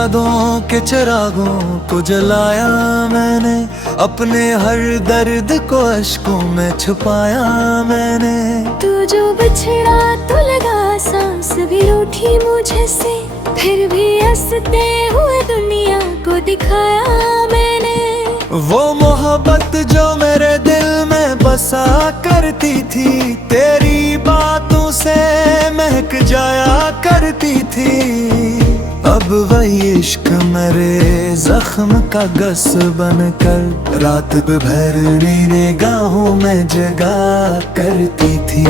यादों के चिरागों को जलाया मैंने, अपने हर दर्द को अश्कों में छुपाया मैंने। तू जो बिछड़ा तो लगा सांस भी रूठी मुझे से, फिर भी हंसते हुए दुनिया को दिखाया मैंने। वो मोहब्बत जो मेरे दिल में बसा करती थी, तेरी बातों से महक जाया करती थी। अब वही इश्क मेरे जख्म का गस बनकर रात भर निगाहों में जगा करती थी।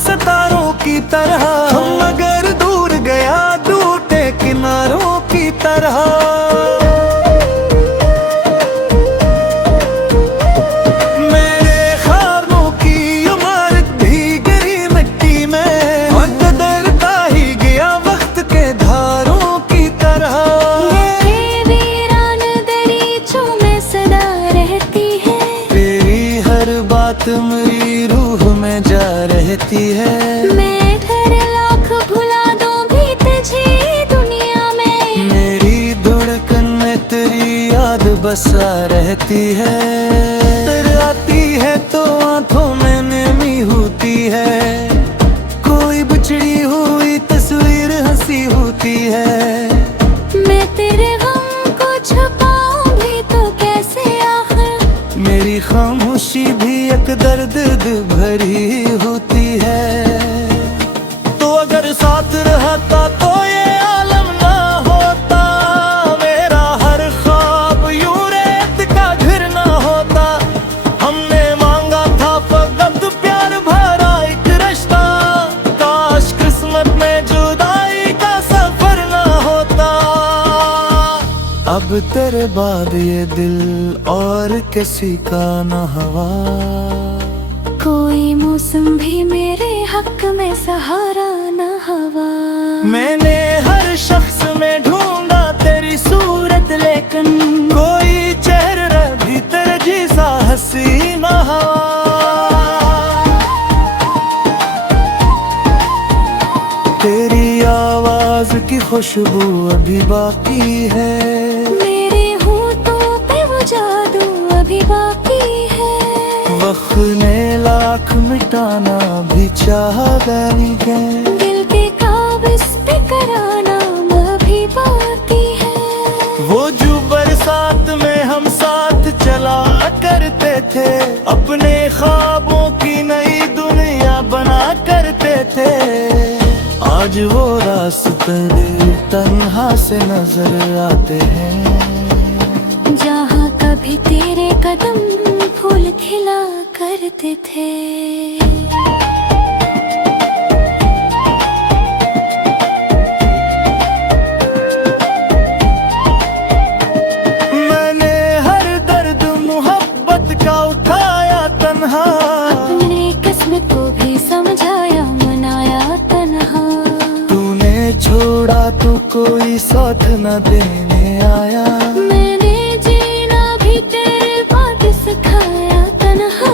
सितारों की तरह मगर दूर गया टूटे किनारों की तरह। मेरे ख्वाबों की इमारत भी गिरी मिट्टी में, और बदलता ही गया वक्त के धारों की तरह। मेरे वीरान दरीचों में सदा रहती है, तेरी हर बात मेरी रूह में जा रहती है। मैं घर लाख भुला दूं भी तुझे दुनिया में, मेरी धड़कन में तेरी याद बसा रहती है। तेरे आती है तो आंखों में नमी होती है, कोई बिछड़ी हुई तस्वीर हंसी होती है। मैं तेरे गम को छुपाऊं भी तो कैसे आखिर, मेरी खामोशी भी एक दर्द भरी होती है। तो अगर साथ रहता तो ये आलम ना होता, मेरा हर ख्वाब यूं रेत का घर ना होता। हमने मांगा था फकत प्यार भरा एक रिश्ता, काश किस्मत में जुदाई का सफर ना होता। अब तेरे बाद ये दिल और किसी का ना हवा, कोई मौसम भी मेरे हक में सहारा न हवा। मैंने हर शख्स में ढूंढा तेरी सूरत, लेकिन कोई चेहरा भी तेरे जैसा हंसी ना हवा। तेरी आवाज की खुशबू अभी बाकी है, मेरे होठों पे वो जादू अभी बाकी है। वक्त ने लाख मिटाना भी चाहा नहीं है, दिल के काबिज पे कराना अभी बाकी है। वो जो बरसात में हम साथ चला करते थे, अपने ख्वाबों की नई दुनिया बना करते थे। आज वो रास्ते तन्हा से नजर आते हैं, जहाँ कभी तेरे कदम फूल खिला करते थे। मैंने हर दर्द मोहब्बत का उठाया तन्हा, अपने किस्मत को भी समझाया मनाया तन्हा। तूने छोड़ा तो कोई साथ न देने आया, मैंने जीना भी तेरे बाद सिखाया तन्हा।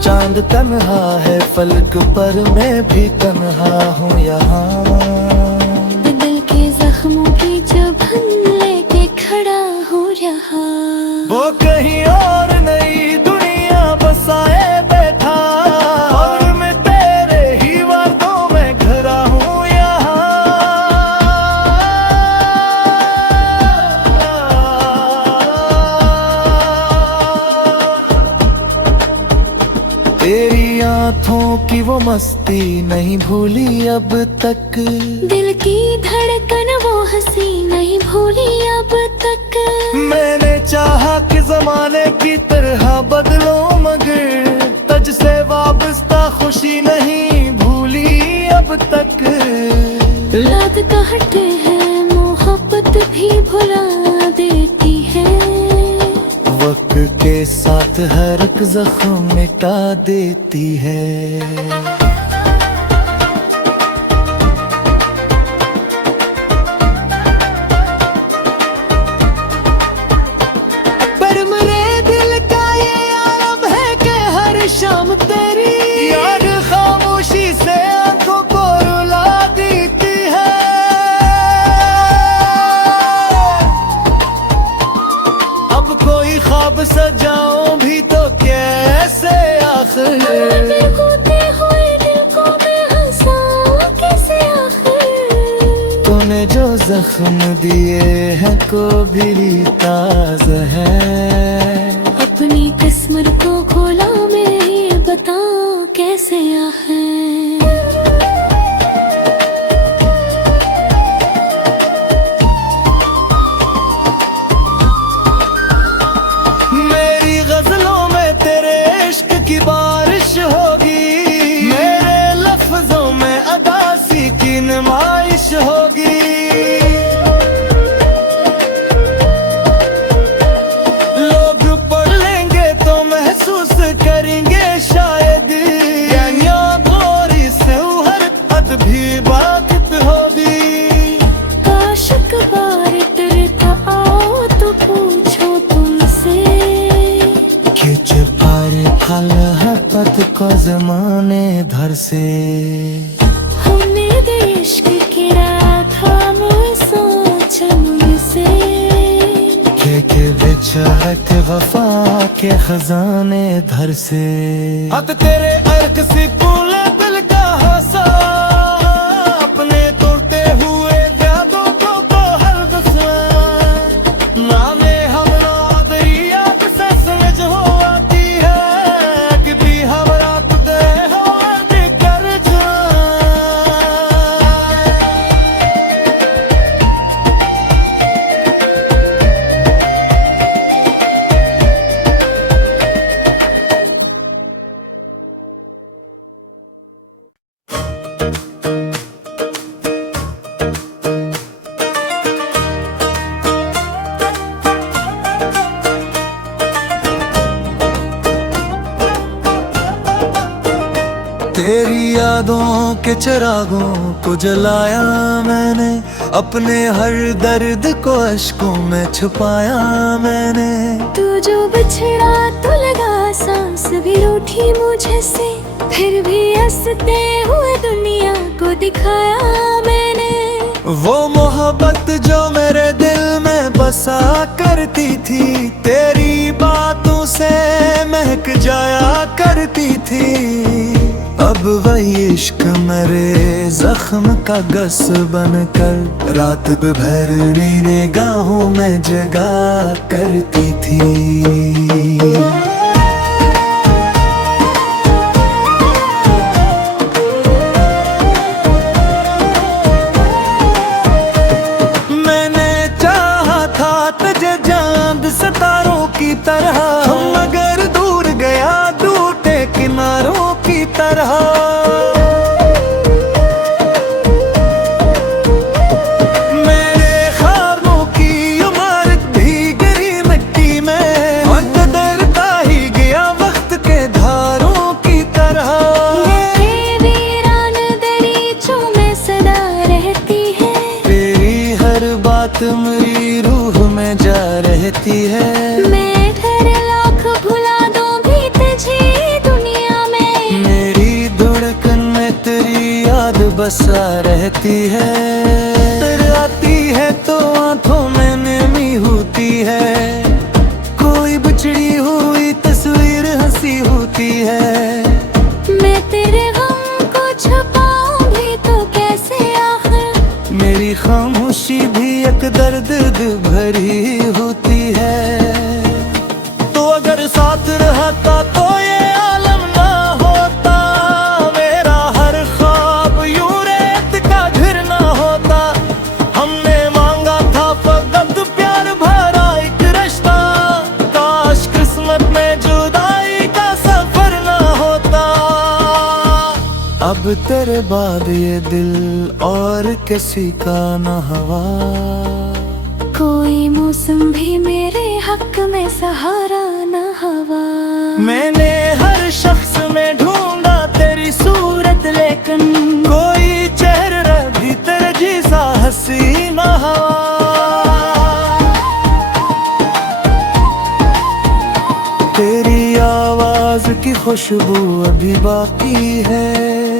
चांद तन्हा है फलक पर मैं भी तन्हा हूँ यहाँ। दिल के जख्मों की जबन लेके खड़ा हूँ यहाँ। वो कहीं और नई दुनिया बसाए बैठा, और मैं तेरे ही वादों में घरा हूँ यहाँ। तेरी आँखों की वो मस्ती नहीं भूली अब तक, दिल की धड़कन वो हंसी नहीं भूली अब तक। मैंने चाहा कि जमाने की तरह बदलो, मगर तुझसे वाबस्ता खुशी नहीं भूली अब तक। याद कहते हैं मोहब्बत भी भुला देती है, वक्त के साथ हर एक जख्म मिटा देती है। अब सजाऊं भी तो कैसे आखिर, खोते हुए दिल को मैं हंसाऊं कैसे आखिर। तूने जो जख्म दिए हैं को भी ताज़ा है, अपनी किस्मत को खोला मैं ये बताऊं कैसे आखिर। मेरी गजलों में तेरे इश्क की बारिश होगी, मेरे लफ्जों में अदासी की नुमाइश होगी। लोग पढ़ लेंगे तो महसूस करेंगे शायद, थोड़ी से हर हद भी बात होगी। काशक बार तेरे था आओ तो पूछो तुमसे, हल हपत को जमाने भर से। हमने देश के किरा था मैं सोचा मुझसे, के बिछड़ते वफा के खजाने धर से। हद तेरे अर्क से कूले दिल का हंसा, अपने तोड़ते हुए यादों को तो हर दसा। नामे हमरा दरिया से समझ हो आती है, कि भी हमरा तुझे हो कर जा। तेरी यादों के चिरागों को जलाया मैंने, अपने हर दर्द को अश्कों में छुपाया मैंने। तू जो बिछड़ा तो लगा सांस भी रूठी मुझे से, फिर भी हंसते हुए दुनिया को दिखाया मैंने। वो मोहब्बत जो मेरे दिल में बसा करती थी, तेरी बातों से महक जाया करती थी। अब वही इश्क मेरे जख्म का गस बनकर रात भर निगाहों में जगा करती थी। सितारों की तरह, मगर दूर गया टूटे किनारों की तरह। मेरे ख्वाबों की इमारत भी गिरी मिट्टी में, और कदरता ही गया वक्त के धारों की तरह। मेरे वीरान दरीचों में सदा रहती है, तेरी हर बात मेरी रूह में जा रहती है। मैं घर लाख भुला दूं भी तुझे दुनिया में, मेरी धड़कन में तेरी याद बसा रहती है। तेरे आती है तो आंखों में नमी होती है, कोई बिछड़ी हुई तस्वीर हंसी होती है। मैं तेरे गम को छुपाऊं भी तो कैसे आखिर, मेरी खामोशी भी एक दर्द भरी होती है। तो अगर साथ रहता तो ये आलम ना होता, मेरा हर ख्वाब यूं रेत का घर ना होता। हमने मांगा था फकत प्यार भरा एक रिश्ता, काश किस्मत में जुदाई का सफर ना होता। अब तेरे बाद ये दिल और किसी का न हवा, कोई मौसम भी मेरे हक में सहारा न हवा। मैंने हर शख्स में ढूंढा तेरी सूरत, लेकिन कोई चेहरा भी तेरे जैसा हंसी न हवा। तेरी आवाज की खुशबू अभी बाकी है,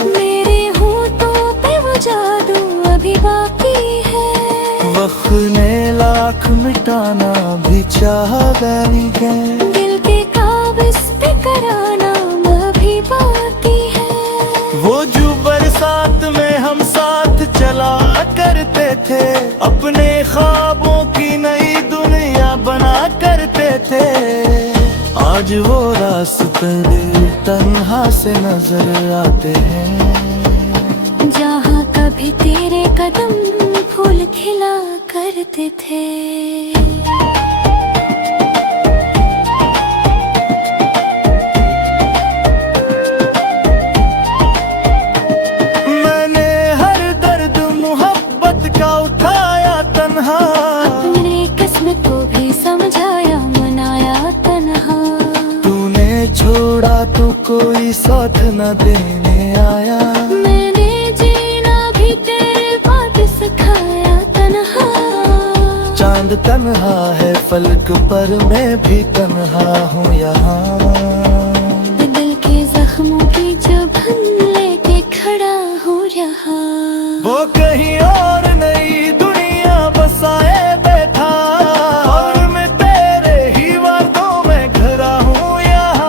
मेरे होठों पे वो जादू अभी बाकी है। वक्त ने लाख मिटाना भी चाहा, कराना अभी बाकी है। वो जो बरसात में हम साथ चला करते थे, अपने ख्वाबों की नई दुनिया बना करते थे। आज वो रास्ते तन्हा से नजर आते हैं, जहाँ कभी तेरे कदम फूल खिला करते थे। मैंने हर दर्द मोहब्बत का उठाया तन्हा, अपने किस्मत को भी समझाया मनाया तन्हा। तूने छोड़ा तो कोई साथ न देने आया, मैंने जीना भी तेरे बाद सिखाया तन्हा। चांद तन्हा है फलक पर मैं भी तन्हा हूँ यहाँ। दिल के जख्मों की जबन लेके खड़ा हूँ यहाँ। वो कहीं और नई दुनिया बसाए बैठा, और मैं तेरे ही वादों में घरा हूँ यहाँ।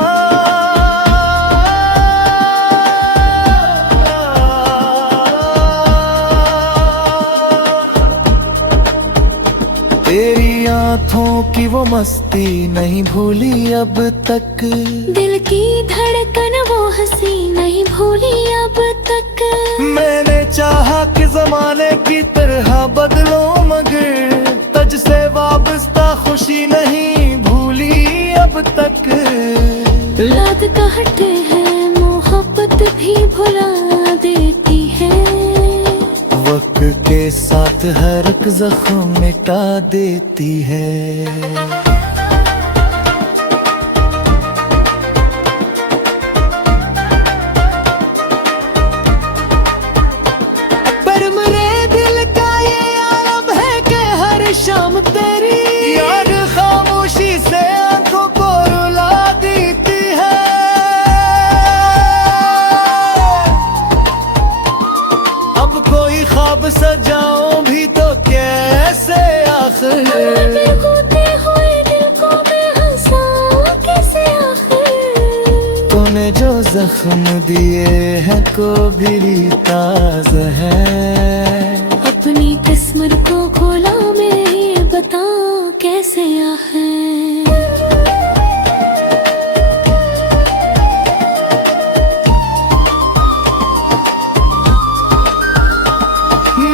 तेरी आँखों की वो मस्ती नहीं भूली अब तक, दिल की धड़कन वो हंसी नहीं भूली अब तक। मैंने चाहा कि जमाने की तरह बदलो, मगर तज से वाबस्ता खुशी नहीं भूली अब तक। याद कहते हैं मोहब्बत भी भुला देती है, वक्त के साथ हर एक जख्म मिटा देती है। शाम तेरी याद खामोशी से आंखों को रुला देती है। अब कोई ख्वाब सजाऊं भी तो कैसे आखिर, होते हुए दिल को मैं हंसाऊं कैसे आखिर। तूने जो जख्म दिए हैं को भी ताज़ा है, अपनी किस्मत को खोला मैं बताऊं कैसे आहे।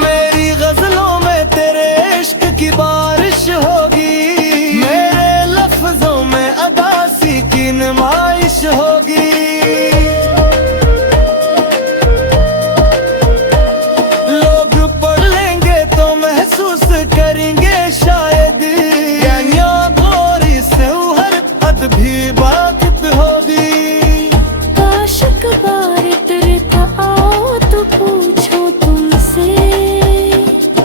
मेरी गजलों में तेरे इश्क की बारिश होगी, मेरे लफ्जों में अदासी की नुमाइश होगी। लोग पढ़ लेंगे तो महसूस करेंगे शायद, से हर हद भी बात होगी। काशक बार तेरे आओ तो पूछो तुमसे,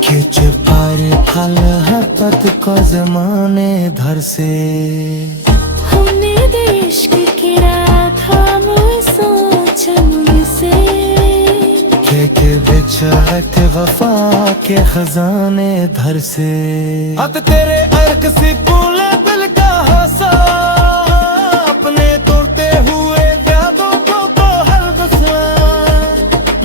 खिंच पर फल हपत को जमाने धर से। हमने देश की रात हम सोचन से, के बिछड़त वफा के खजाने धर से। अब तेरे अर्क से बोले दिल का हंसा, अपने तोड़ते हुए यादों को तो हर दसा।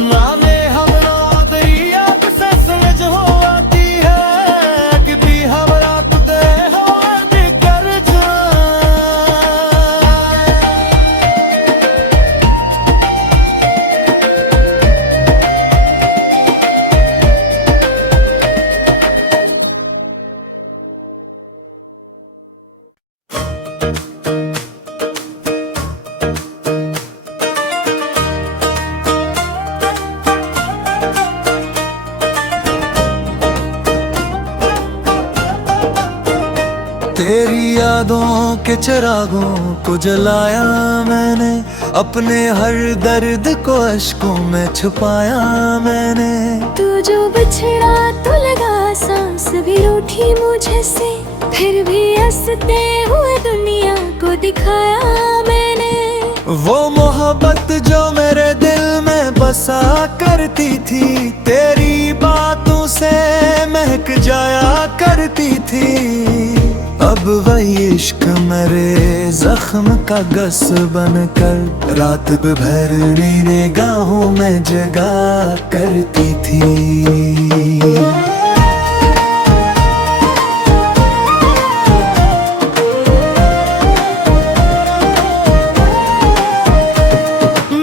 नामे हमरा दरिया से समझ हो आती है, कि दी हमरा तुझे हो कर जा। तेरी यादों के चिरागों को जलाया मैंने, अपने हर दर्द को अश्कों में छुपाया मैंने। तू जो बिछड़ा तो लगा सांस भी रूठी मुझे से, फिर भी हंसते हुए दुनिया को दिखाया मैंने। वो मोहब्बत जो मेरे दिल में बसा करती थी, तेरी बातों से महक जाया करती थी। अब वही इश्क मेरे जख्म का गस बनकर रात भर निगाहों में जगा करती थी।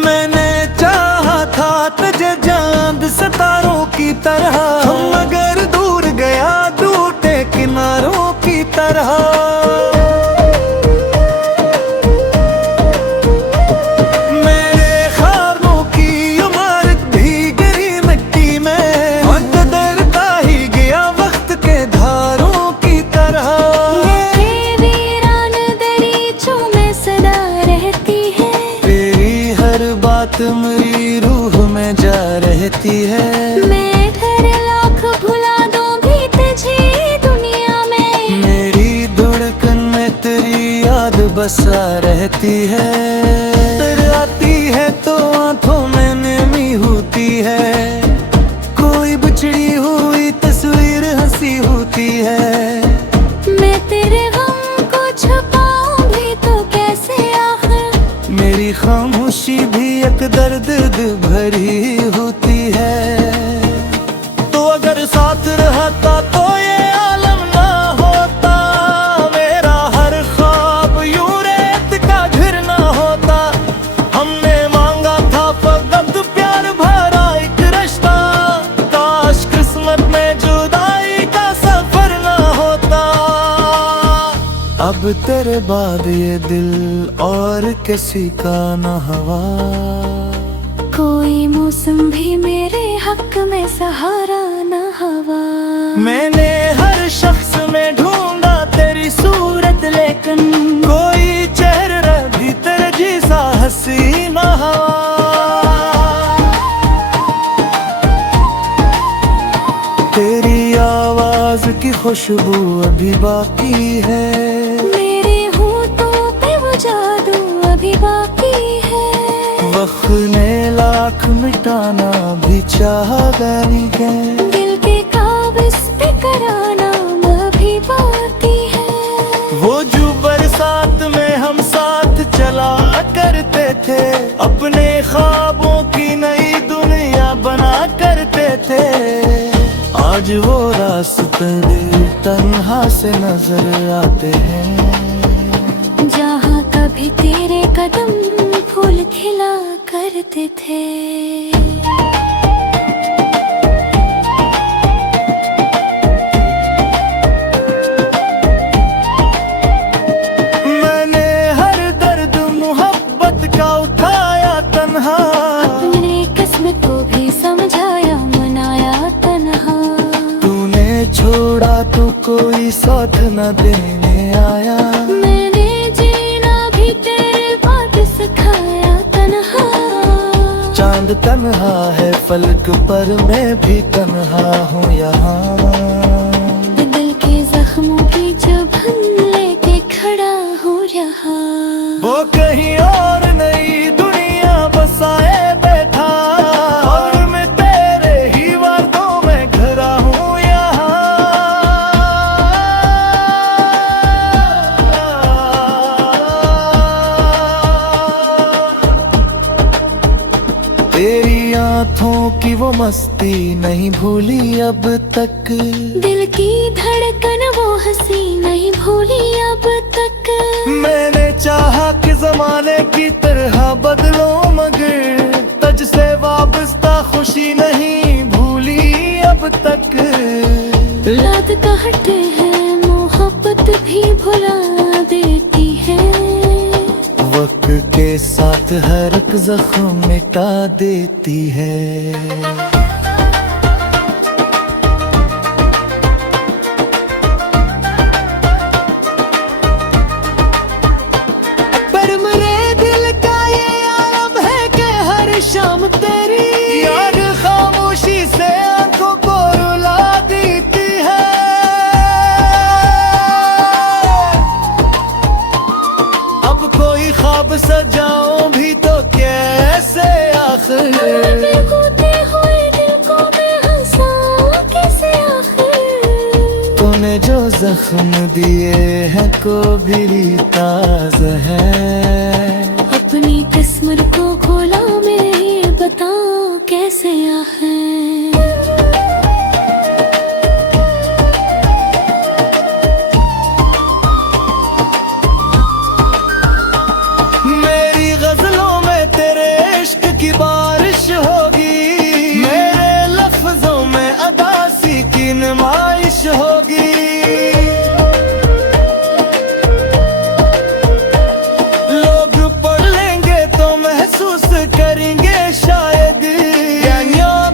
मैंने चाहा था तुझे चांद सितारों की तरह, मगर दूर गया टूटे किनारों की तरह। मेरे ख्वाबों की इमारत भी गिरी मिट्टी में, बदलता ही गया वक्त के धारों की तरह। मेरी वीरान दरीचों में सदा रहती है, तेरी हर बात मेरी रूह में जा रहती है। मैं घर लाख भुला दूं भी तुझे दुनिया में, मेरी धड़कन में तेरी याद बसा रहती है। तेरे आती है तो आंखों में नमी होती है, कोई बिछड़ी हुई तस्वीर हंसी होती है। मैं तेरे गम को छुपाऊं भी तो कैसे आखिर, मेरी खामोशी भी एक दर्द भरी होती है। तो अगर साथ रहता तो ये आलम ना होता, मेरा हर ख्वाब यूं रेत का घर ना होता। हमने मांगा था फकत प्यार भरा एक रिश्ता, काश किस्मत में जुदाई का सफर ना होता। अब तेरे बाद ये दिल और किसी का न हवा, कोई मौसम भी मेरे हक में सहारा न हवा। मैंने हर शख्स में ढूंढा तेरी सूरत, लेकिन कोई चेहरा भी तेरे जैसा हंसी न हवा। तेरी आवाज की खुशबू अभी बाकी है, मेरे होठों पे वो जादू अभी बाकी है। वक्त ने लाख मिटाना भी चाहा नहीं है, दिल के काबिज पे कराना अभी बाकी है। वो जो बरसात में हम साथ चला करते थे, अपने ख्वाबों की नई दुनिया बना करते थे। आज वो रास्ते तन्हा से नजर आते हैं, जहाँ कभी तेरे कदम फूल खिला करते थे। मैंने हर दर्द मोहब्बत का उठाया तन्हा, अपने किस्मत को भी समझाया मनाया तन्हा। तूने छोड़ा तो कोई साथ न देने आया, मैंने जीना भी तेरे बाद सिखाया तन्हा। चांद तन्हा है फलक पर मैं भी तन्हा हूँ यहाँ। दिल के जख्मों की जबन लेके खड़ा हूँ यहाँ। वो कहीं और नई दुनिया बसाए बैठा, और मैं तेरे ही वादों में घरा हूँ यहाँ। तेरी आँखों की वो मस्ती नहीं भूली अब तक, दिल की धड़कन वो हंसी नहीं भूली अब तक। मैंने चाहा कि जमाने की तरह बदलो, मगर तुझसे वाबस्ता खुशी नहीं भूली अब तक। याद कहते हैं मोहब्बत भी भुला देती है, वक्त के साथ हर एक जख्म मिटा देती है। शाम तेरी याद खामोशी से आंखों को रुला देती है। अब कोई ख्वाब सजाऊं भी तो कैसे आखिर, होते हुए दिल को मैं हंसाऊं कैसे आखिर। तूने जो जख्म दिए हैं को भी ताज़ा है। अपनी किस्मत को खोला मैं, बता कैसे है। मेरी गजलों में तेरे इश्क की बारिश होगी, मेरे लफ्जों में अदासी की नुमाइश होगी। लोग पढ़ लेंगे तो महसूस करेंगे शायद,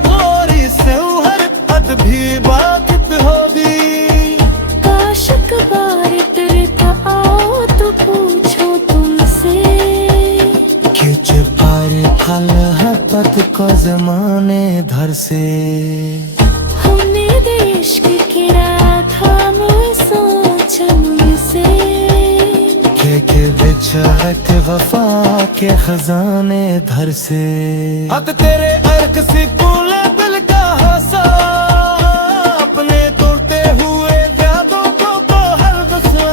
गोरी से हर हद भी बात होगी। काशक बार तेरे आओ तो पूछो तुमसे, खिंच पर फल है पत को जमाने भर से। हमने देश के किरा था मैं सोचन से, के बिछाते वफा के खजाने धर से। अब तेरे अर्क से कूले दिल का हंसा, अपने तोड़ते हुए यादों को तो हर दसा।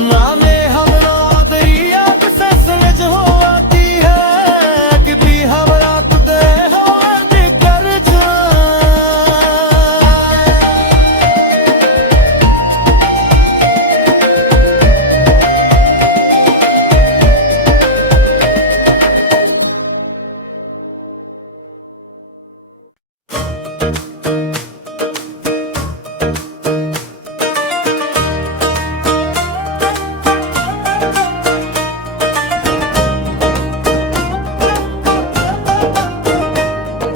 नामे हमरा दरिया के सस में जो आती है, कि भी हमरा तुझे हो कर जा।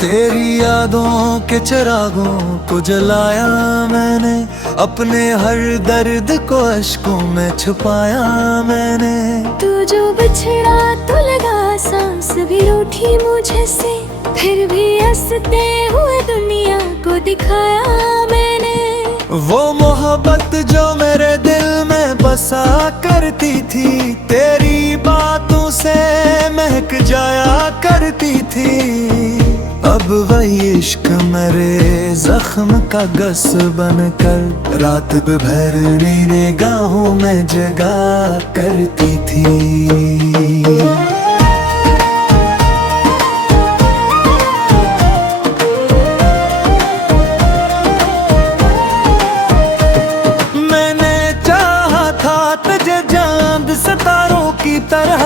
तेरी यादों के चिरागों को जलाया मैंने, अपने हर दर्द को अश्कों में छुपाया मैंने। तू जो बिछड़ा तो लगा सांस भी रूठी मुझे से, फिर भी हंसते हुए दुनिया को दिखाया मैंने। वो मोहब्बत जो मेरे दिल में बसा करती थी, तेरी बातों से महक जाया करती थी। अब वही इश्क मेरे जख्म का गस बनकर रात भर निगाहों में जगा करती थी। मैंने चाहा था तुझे चांद सितारों की तरह,